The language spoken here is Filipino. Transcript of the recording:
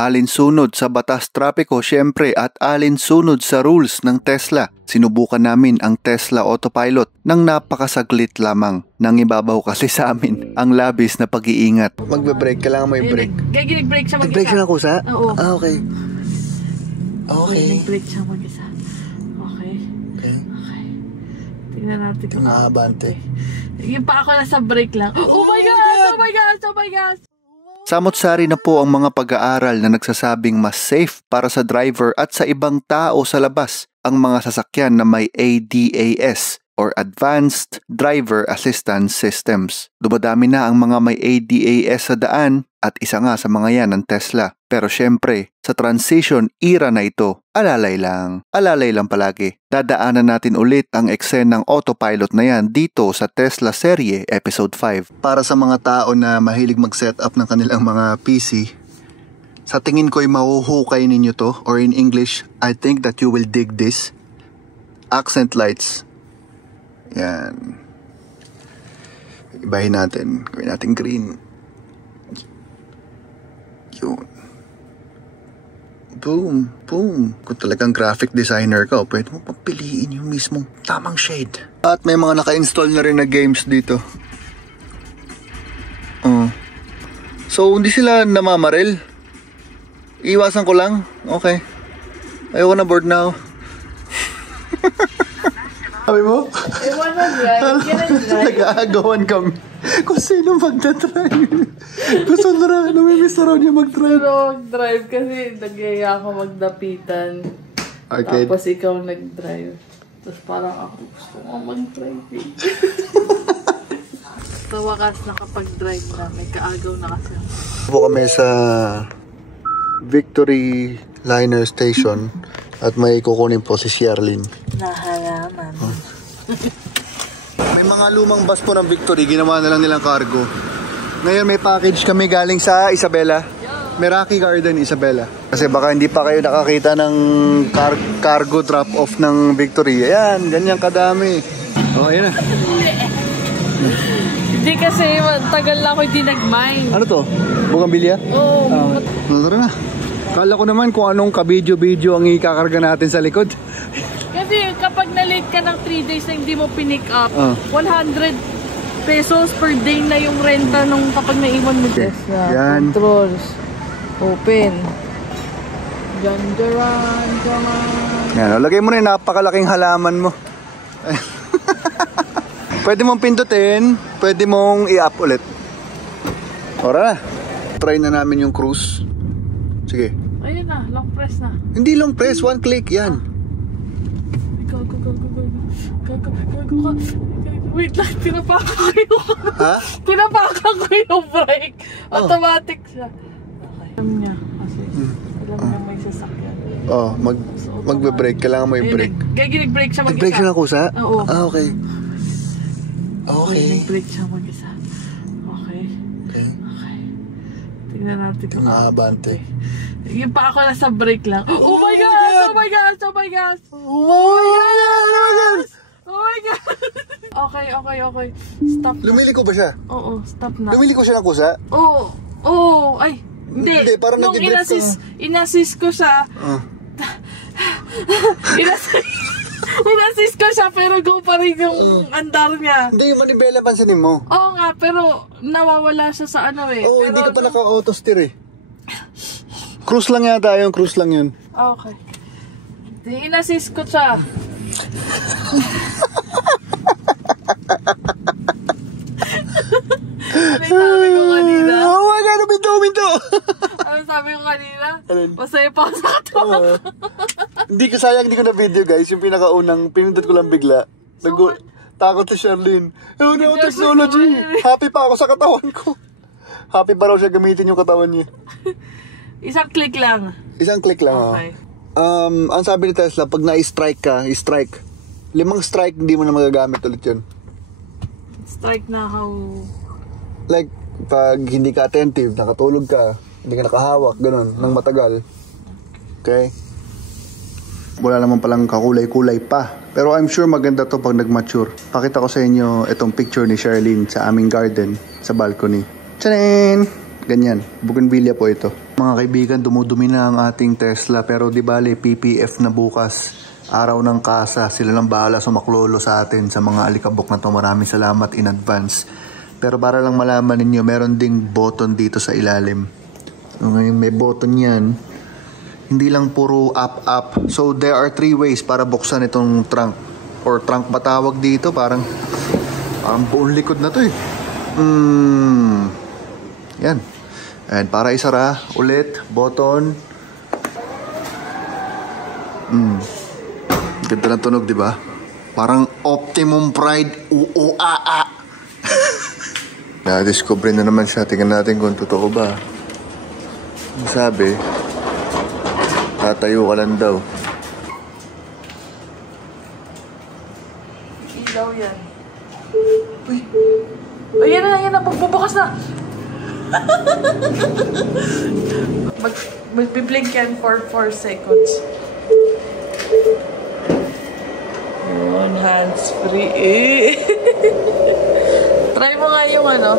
Alinsunod sa batas trapiko syempre at alinsunod sa rules ng Tesla. Sinubukan namin ang Tesla Autopilot ng napakasaglit lamang. Nangibabaw kasi sa amin ang labis na pag-iingat. Magbe-brake, kailangan may brake. Kaya ginag-brake siya mag-isa. Nag-brake siya ng kusa? Oo. Ah, okay. Okay. Nag-brake siya mag-isa. Okay. Okay. Okay. Tingnan natin kung Nakabante. yung pa ako nasa brake lang. Oh my God! Oh my God! Oh my God! Samot-sari na po ang mga pag-aaral na nagsasabing mas safe para sa driver at sa ibang tao sa labas ang mga sasakyan na may ADAS or Advanced Driver Assistance Systems. Dumadami na ang mga may ADAS sa daan at isa nga sa mga yan ang Tesla. Pero syempre, sa transition era na ito, alalay lang palagi. Dadaanan natin ulit ang eksenang autopilot na yan dito sa Tesla Serye Episode 5. Para sa mga tao na mahilig mag-setup ng kanilang mga PC, sa tingin ko'y mahuhukay ninyo to, or in English, I think that you will dig this. Accent lights. Yan. Ibahin natin. Gawin natin green. Yun. Boom, boom. Kung talagang graphic designer ka, pwede mo papiliin yung mismong tamang shade. At may mga naka-install na rin na games dito. So, hindi sila namamaril. Iwasan ko lang. Okay. Ayoko na, bored na ako. Sabi mo? Ewan na drive. Nag-aagawan kami kung sino magdadrive. Gusto na rin, namimiss na rin yung mag-drive. Pero mag-drive kasi nagyaya ako magdapitan. Okay. Tapos ikaw nag-drive. Tapos parang ako gusto ko mag-drive eh. Sa wakas nakapag-drive na. May kaagaw na kasi. Po kami sa Victory Liner Station at may kukunin po si Sherlyn. Nahalaman. May mga lumang bus po ng Victory, ginawa na lang nilang cargo. Ngayon may package kami galing sa Isabela. Meraki Garden, Isabela. Kasi baka hindi pa kayo nakakita ng cargo drop-off ng Victory. Ayan, ganyan kadami. Oh, ayan na. Hindi kasi tagal na ako hindi nag-mine. Ano to? Bugambilya? Oo. Tara na. Kala ko naman kung anong kabidyo-bidyo ang ikakarga natin sa likod. Kasi kapag na-late ka ng 3 days na hindi mo pinick up, 100 pesos per day na yung renta nung kapag naiwan mo. Tesla. Yan. Controls. Open. Gandaran. Yan, lagay mo na yung napakalaking halaman mo. Pwede mong pindutin, pwede mong i-up ulit. Ora na. Try na namin yung cruise. Sige. Ayun na, long press na. Hindi long press, one click, yan. Go. Wait lang, tinapakan ko yung... Ha? Tinapakan ko yung brake. Automatic siya. Okay. Alam niya, kasi alam niya may sasakyan. Magbe-brake, kailangan may brake. Kaya ginag-brake siya mag-isa. Nag-brake siya ng kusa? Oo. Ah, okay. Okay. Nag-brake siya mag-isa. Okay. Tingnan natin kung nakabante. Yung pa ako nasa brake lang. Oh my God! Oh my God! Oh my God! Oh my God! Okay. Stop na. Lumiliko ba siya? Oo, stop na. Lumiliko siya ng kusa? Oo. Ay, hindi. Parang nung in-assist ko siya. In-assist ko siya pero go pa rin yung andar niya. Hindi, yung manibela pansinin mo. Oo nga, pero nawawala siya sa ano eh. Oo, pero, hindi ka pa naka-auto steer eh. Cruise lang yata yun, cruise lang yun. Okay. In-assist ko siya. Ano sabi ko kanina? Oh my God, uminto! Ano sabi ko kanina? Masaya pa ako sa katawa. Hindi ko na video guys, yung pinakaunang pinindot ko lang bigla. Takot si Sherlyn. Oh no, technology! Happy pa ako sa katawan ko. Happy pa raw siya gamitin yung katawan niya. Isang click lang. Okay. Ang sabi ni Tesla, pag na-strike ka, strike. 5 strike, hindi mo na magagamit ulit yun. Strike na how... Like, pag hindi ka attentive, nakatulog ka, hindi ka nakahawak, ganun, ng matagal. Okay? Wala naman palang kakulay-kulay pa. Pero I'm sure maganda to pag nag-mature. Pakita ko sa inyo itong picture ni Sherlyn sa aming garden, sa balcony. Tchanin! Ganyan, bougainvillea po ito. Mga kaibigan, dumudumi na ang ating Tesla pero di bale PPF na bukas. Araw ng kasa, sila lang bahala sumaklolo sa atin sa mga alikabok na to. Maraming salamat in advance. Pero para lang malaman ninyo, meron ding button dito sa ilalim. Ngayon may button yan. Hindi lang puro up. So there are 3 ways para buksan itong trunk. Or trunk ba tawag dito? Parang buong likod na to eh. Yan. And para isara, ulit, button. Ganda ng tunog, di ba? Parang Optimum Pride, UOAA. Na-discover na naman siya. Tingnan natin kung totoo ba. Ang sabi, tatayo ka lang daw. Ilaw yan. Uy! Ayan na, magbubukas na! Magbiblink yan for 4 seconds. Yun, hands free. Try mo nga yung ano.